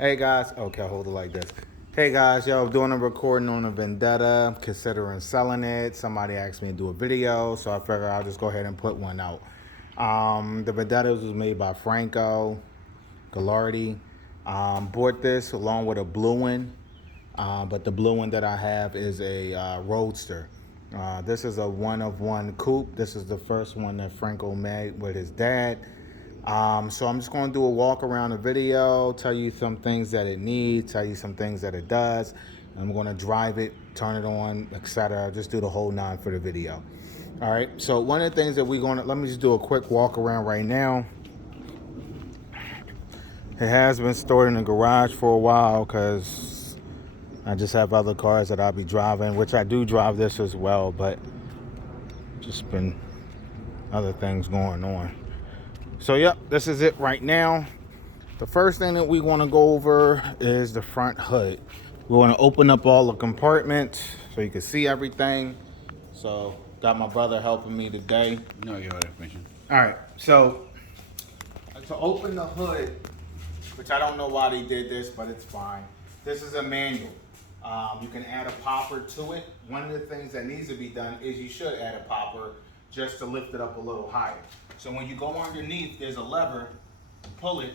Hey guys, okay, I'll hold it like this. Hey guys, yo, doing a recording on a vendetta, considering selling it. Somebody asked me to do a video, so I figured I'll just go ahead and put one out. The vendetta was made by Franco Gallardi. Bought this along with a blue one, but the blue one that I have is a Roadster. This is a one of one coupe. This is the first one that Franco made with his dad. So I'm just going to do a walk around the video, tell you some things that it needs, tell you some things that it does. I'm going to drive it, turn it on, etc. Just do the whole nine for the video. All right. So one of the things that we're going to, let me just do a quick walk around right now. It has been stored in the garage for a while because I just have other cars that I'll be driving, which I do drive this as well, but just been other things going on. So yep, this is it right now. The first thing that we want to go over is the front hood. We want to open up all the compartments so you can see everything. So got my brother helping me today. No, you have information. All right, so to open the hood, which I don't know why they did this, but it's fine. This is a manual. You can add a popper to it. One of the things that needs to be done is you should add a popper just to lift it up a little higher. So when you go underneath, there's a lever, pull it,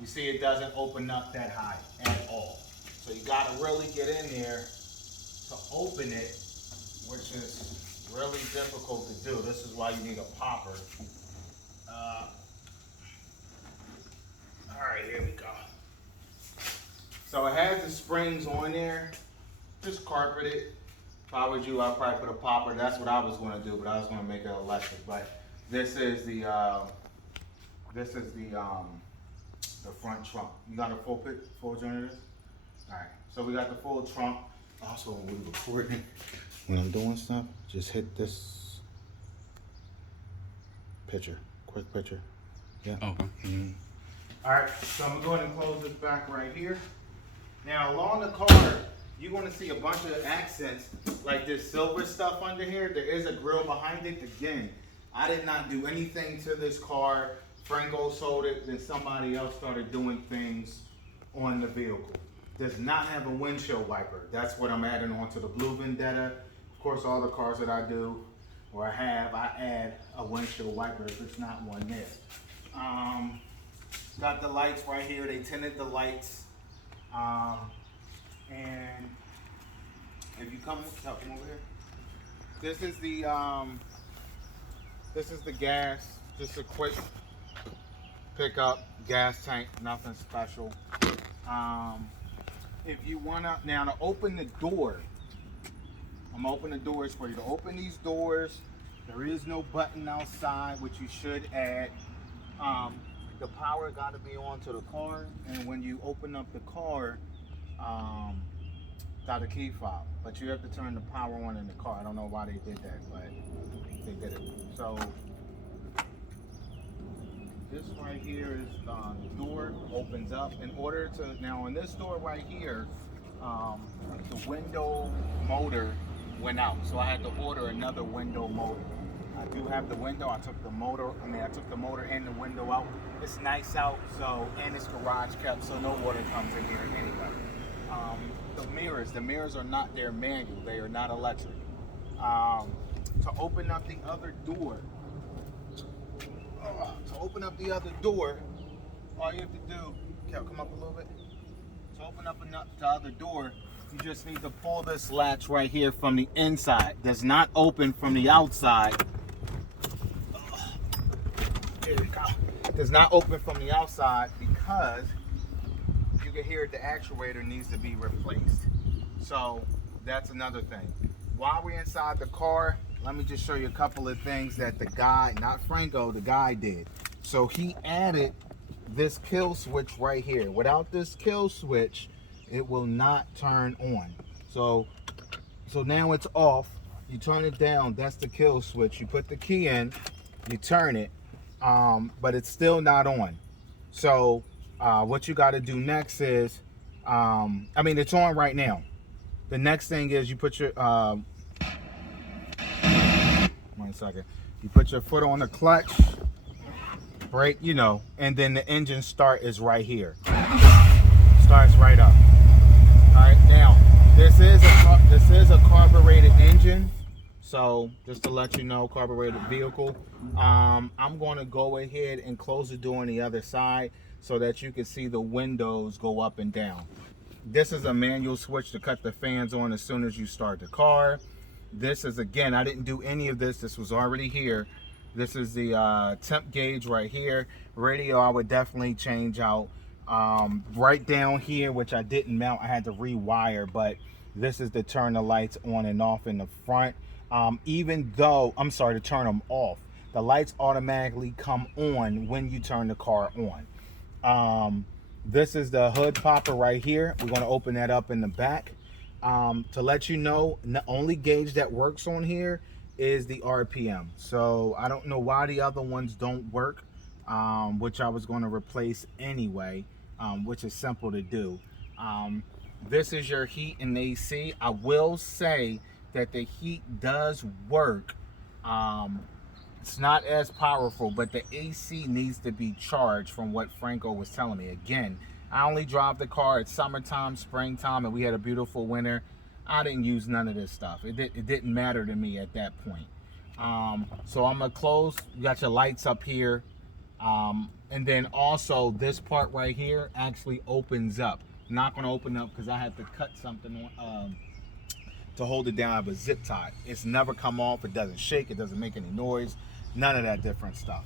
you see it doesn't open up that high at all. So you gotta really get in there to open it, which is really difficult to do. This is why you need a popper. All right, here we go. So it has the springs on there, just carpet it. If I was you, I'd probably put a popper. That's what I was gonna do, but I was gonna make it electric. But this is the front trunk. You got a full joint of this? All right. So we got the full trunk. Also, when we're recording, when I'm doing stuff, just hit this picture, quick picture. Yeah. Okay. Mm-hmm. All right. So I'm gonna go ahead and close this back right here. Now along the car, you're gonna see a bunch of accents like this silver stuff under here. There is a grill behind it. Again, I did not do anything to this car. Franco sold it, then somebody else started doing things on the vehicle. Does not have a windshield wiper. That's what I'm adding on to the blue Vendetta. Of course, all the cars that I do or I have, I add a windshield wiper if it's not one there. Got the lights right here. They tinted the lights. And if you come over here, this is the gas, just a quick pickup, gas tank, nothing special. If you wanna, now to open the door, I'm gonna open the doors for you. To open these doors, there is no button outside, which you should add. The power got to be onto the car, and when you open up the car, got a key fob, but you have to turn the power on in the car. I don't know why they did that, but they did it. So this right here is the door opens up. In order to, now on this door right here, the window motor went out, so I had to order another window motor. I do have the window. I took the motor and the window out. It's nice out, so, and it's garage kept, so no water comes in here anyway. The mirrors are not, they're manual. They are not electric. To open up the other door, all you have to do, come up a little bit. To open up the other door, you just need to pull this latch right here from the inside. Does not open from the outside. There we go. Does not open from the outside because you can hear the actuator needs to be replaced. So that's another thing. While we're inside the car, let me just show you a couple of things that the guy, not Franco, the guy did. So he added this kill switch right here. Without this kill switch, it will not turn on. So now it's off. You turn it down, that's the kill switch. You put the key in, you turn it, but it's still not on. So what you got to do next is, it's on right now. The next thing is you put your, 1 second. You put your foot on the clutch, brake, and then the engine start is right here. engine. So just to let you know, carbureted vehicle. I'm going to go ahead and close the door on the other side so that you can see the windows go up and down. This is a manual switch to cut the fans on as soon as you start the car. This is, again, I didn't do any of this. This was already here. This is the temp gauge right here. Radio, I would definitely change out. Right down here, which I didn't mount, I had to rewire, but this is to turn the lights on and off in the front. Even though, I'm sorry, to turn them off. The lights automatically come on when you turn the car on. This is the hood popper right here. We're going to open that up in the back. To let you know, the only gauge that works on here is the RPM. So I don't know why the other ones don't work, which I was going to replace anyway, which is simple to do. This is your heat and AC. I will say that the heat does work. It's not as powerful, but the AC needs to be charged from what Franco was telling me. Again, I only drive the car at summertime, springtime, and we had a beautiful winter. I didn't use none of this stuff. It didn't matter to me at that point. So I'm gonna close. You got your lights up here. And then also this part right here actually opens up. Not gonna open up because I have to cut something on, to hold it down. I have a zip tie. It's never come off. It doesn't shake. It doesn't make any noise. None of that different stuff.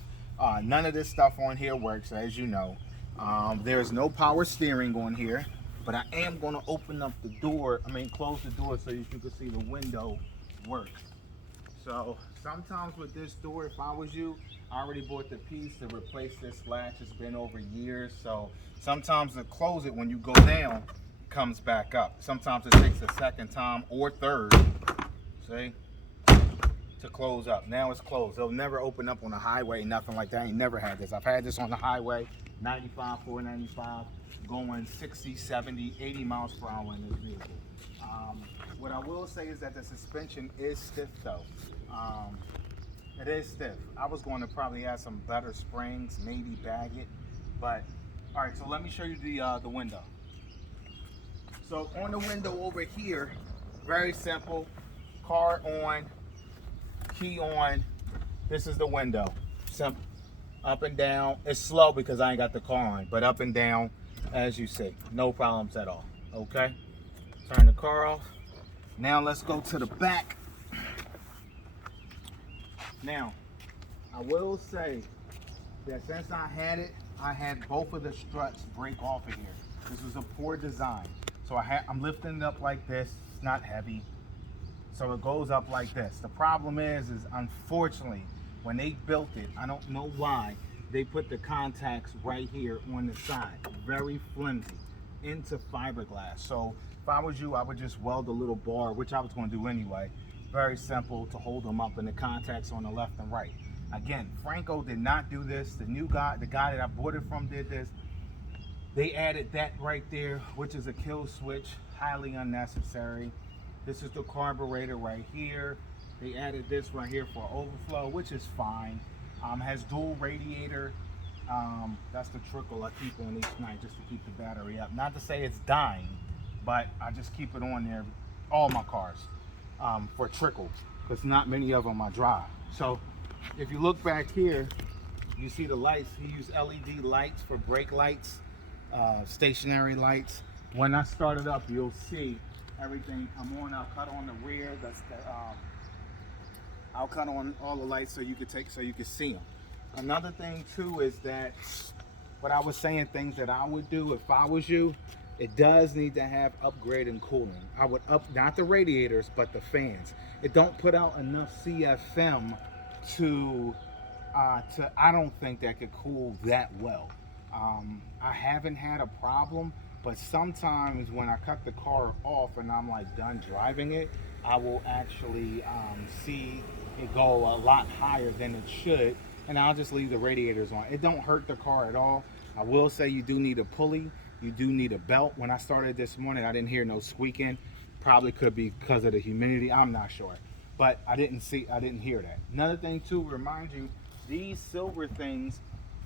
None of this stuff on here works, as you know. There's no power steering on here, but I am going to open up the door. Close the door so you can see the window works. So sometimes with this door, if I was you, I already bought the piece to replace this latch. It's been over years. So sometimes to close it when you go down, it comes back up. Sometimes it takes a second time or third. See? To close up. Now it's closed. It'll never open up on the highway, nothing like that. I ain't never had this. I've had this on the highway, 95, 495, going 60, 70, 80 miles per hour in this vehicle. What I will say is that the suspension is stiff though. It is stiff. I was going to probably add some better springs, maybe bag it, but all right, so let me show you the window. So on the window over here, very simple, car on, key on. This is the window. Simple. Up and down. It's slow because I ain't got the car on, but up and down as you see. No problems at all. Okay? Turn the car off. Now let's go to the back. Now, I will say that since I had both of the struts break off of here. This was a poor design. So I'm lifting it up like this. It's not heavy. So it goes up like this. The problem is unfortunately, when they built it, I don't know why, they put the contacts right here on the side. Very flimsy, into fiberglass. So if I was you, I would just weld a little bar, which I was going to do anyway. Very simple to hold them up, and the contacts on the left and right. Again, Franco did not do this. The guy that I bought it from did this. They added that right there, which is a kill switch, highly unnecessary. This is the carburetor right here. They added this right here for overflow, which is fine. Has dual radiator. That's the trickle I keep on each night just to keep the battery up. Not to say it's dying, but I just keep it on there, all my cars, for trickle, because not many of them I drive. So if you look back here, you see the lights. He used LED lights for brake lights, stationary lights. When I start it up, you'll see everything come on. I'll cut on the rear. That's the I'll cut on all the lights so you can see them. Another thing too is that what I was saying, things that I would do if I was you, it does need to have upgrading cooling. I would not the radiators, but the fans. It don't put out enough CFM to I don't think that could cool that well. I haven't had a problem, but sometimes when I cut the car off and I'm like done driving it, I will actually see it go a lot higher than it should, and I'll just leave the radiators on. It don't hurt the car at all. I will say you do need a pulley, you do need a belt. When I started this morning, I didn't hear no squeaking. Probably could be because of the humidity, I'm not sure, but I didn't hear that. Another thing too, remind you, these silver things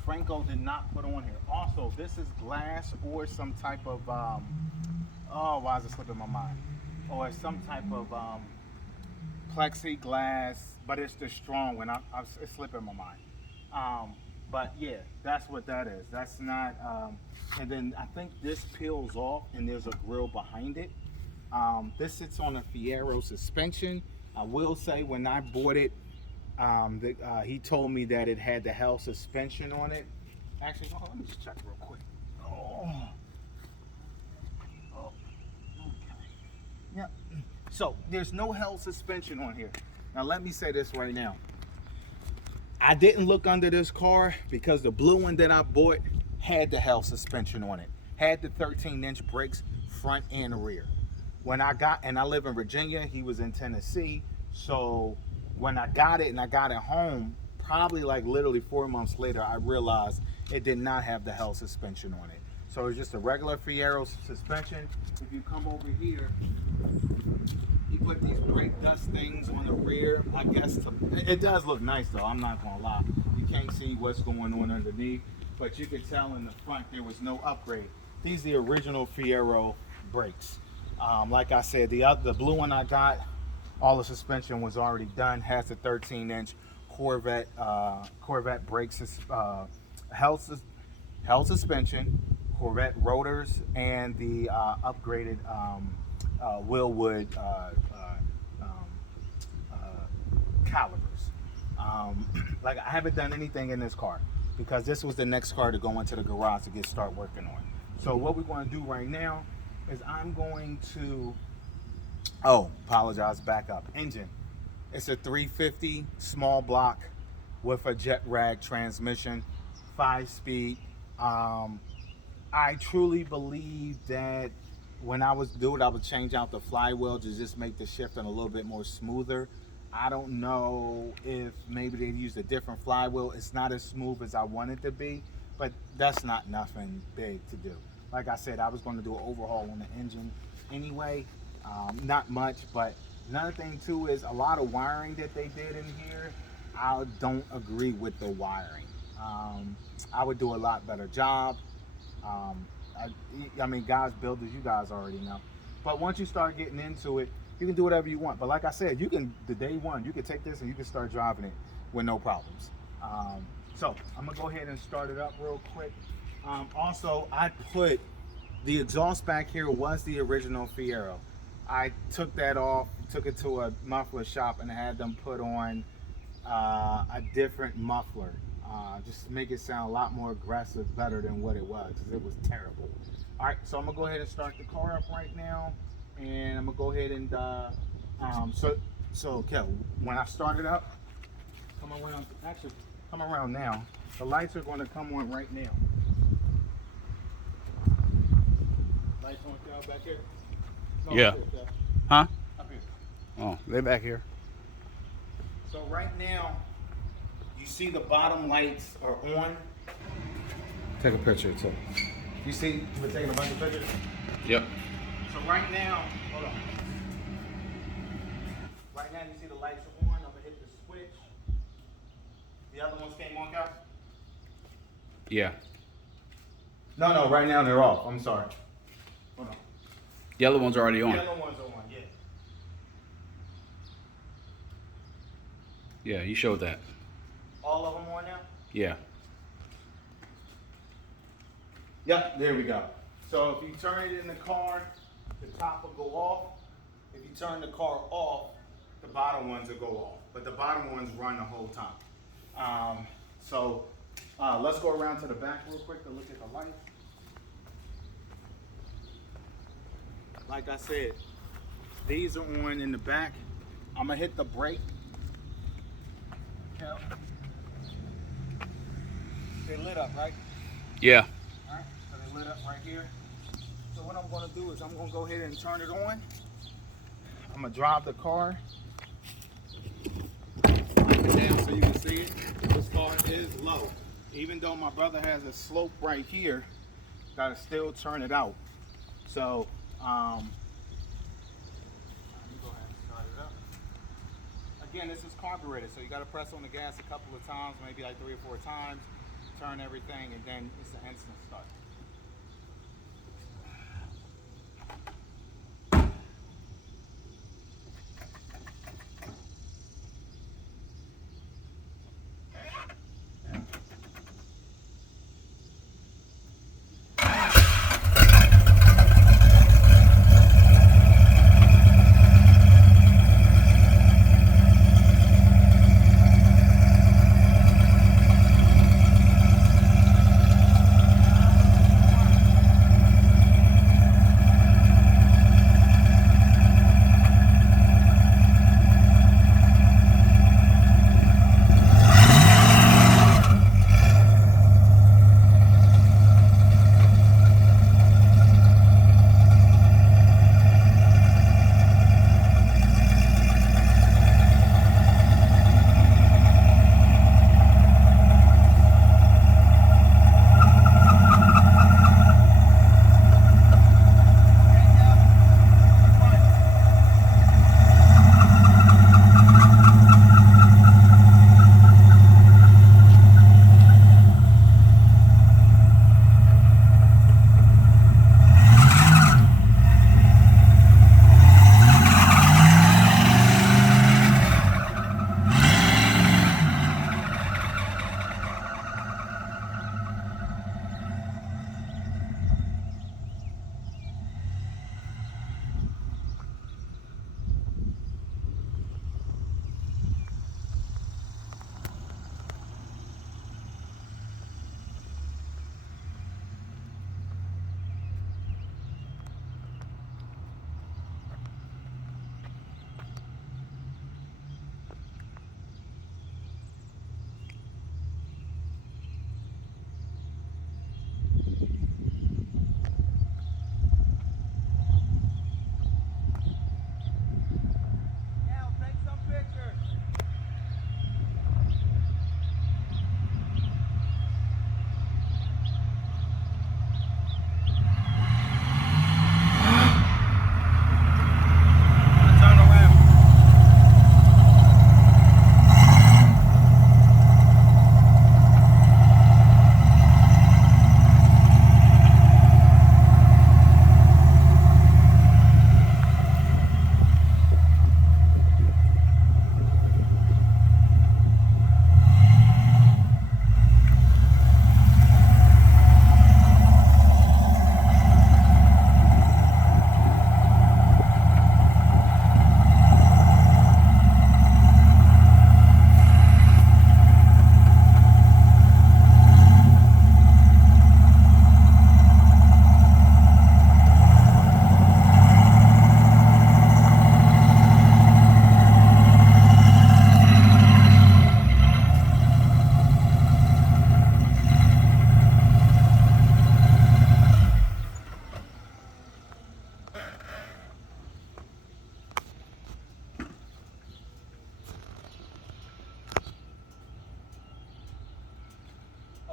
Franco did not put on here. Also, this is glass or some type of oh, why is it slipping my mind? Or some type of plexiglass, but it's the strong one. It's slipping my mind. But yeah, that's what that is. That's not. And then I think this peels off, and there's a grill behind it. This sits on a Fiero suspension. I will say when I bought it, he told me that it had the Hell suspension on it. Actually, hold on, let me just check real quick. Oh, okay. Yeah. So there's no Hell suspension on here. Now let me say this right now. I didn't look under this car because the blue one that I bought had the Hell suspension on it. Had the 13-inch brakes front and rear. When I got, and I live in Virginia, he was in Tennessee. So when I got it and I got it home, probably like literally 4 months later, I realized it did not have the Hell suspension on it. So it's just a regular Fiero suspension. If you come over here, you put these brake dust things on the rear. I guess it does look nice though, I'm not gonna lie. You can't see what's going on underneath, but you can tell in the front there was no upgrade. These are the original Fiero brakes. Like I said, the blue one I got, all the suspension was already done. Has the 13-inch Corvette brakes, Hell suspension, Corvette rotors, and the upgraded Willwood calipers. Like I haven't done anything in this car because this was the next car to go into the garage to start working on. So what we're going to do right now is I'm going to, back up. Engine. It's a 350 small block with a jet rag transmission, 5-speed. I truly believe that when I was doing it, I would change out the flywheel to just make the shifting a little bit more smoother. I don't know if maybe they used a different flywheel. It's not as smooth as I want it to be, but that's not nothing big to do. Like I said, I was going to do an overhaul on the engine anyway. Not much, but another thing too is a lot of wiring that they did in here. I don't agree with the wiring. I would do a lot better job. I mean, guys, builders, you guys already know. But once you start getting into it, you can do whatever you want. But like I said, you can, the day one, you can take this and you can start driving it with no problems. So I'm gonna go ahead and start it up real quick. Also, I put the exhaust back here was the original Fiero. I took that off, took it to a muffler shop and had them put on a different muffler. Just to make it sound a lot more aggressive, better than what it was, because it was terrible. All right, so I'm gonna go ahead and start the car up right now, and I'm gonna go ahead and so Kel, when I start it up, come around. Actually, come around now. The lights are going to come on right now. Lights on, Kel, back here. No, yeah. here, Huh? Up here. Oh, they're back here. So right now, you see the bottom lights are on. Take a picture too. You see, we're taking a bunch of pictures? Yep. So right now, hold on. Right now you see the lights are on. I'm gonna hit the switch. The other ones came on, guys? Yeah. No, right now they're off. I'm sorry. Hold on. The other one's already on. The other ones are on, yeah. Yeah, you showed that. All of them on now? Yeah. Yep, there we go. So if you turn it in the car, the top will go off. If you turn the car off, the bottom ones will go off. But the bottom ones run the whole time. Let's go around to the back real quick to look at the lights. Like I said, these are on in the back. I'm gonna hit the brake. Yep. They lit up, right? Yeah. All right, so they lit up right here. So what I'm gonna do is I'm gonna go ahead and turn it on. I'm gonna drive the car down so you can see it. This car is low. Even though my brother has a slope right here, gotta still turn it out. So, let me go ahead and start it up. Again, this is carbureted, so you gotta press on the gas a couple of times, maybe like 3 or 4 times. Turn everything, and then it's an instant start.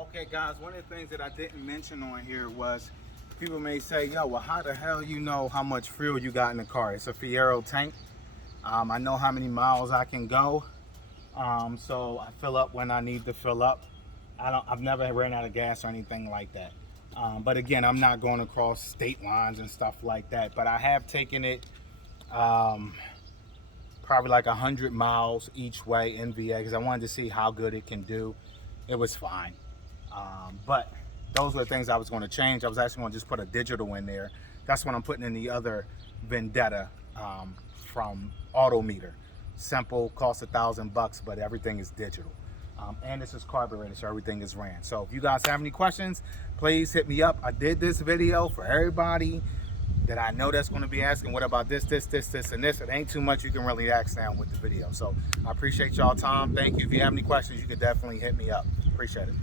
Okay, guys, one of the things that I didn't mention on here was people may say, yo, well, how the hell you know how much fuel you got in the car? It's a Fiero tank. I know how many miles I can go. So I fill up when I need to fill up. I've never ran out of gas or anything like that. But again, I'm not going across state lines and stuff like that. But I have taken it probably like 100 miles each way in VA because I wanted to see how good it can do. It was fine. But those were the things I was going to change. I was actually going to just put a digital in there. That's what I'm putting in the other Vendetta from Autometer. Simple, costs $1,000, but everything is digital. And this is carbureted, so everything is ran. So if you guys have any questions, please hit me up. I did this video for everybody that I know that's going to be asking, what about this, and this. It ain't too much you can really ask now with the video. So I appreciate y'all time. Thank you. If you have any questions, you can definitely hit me up. Appreciate it.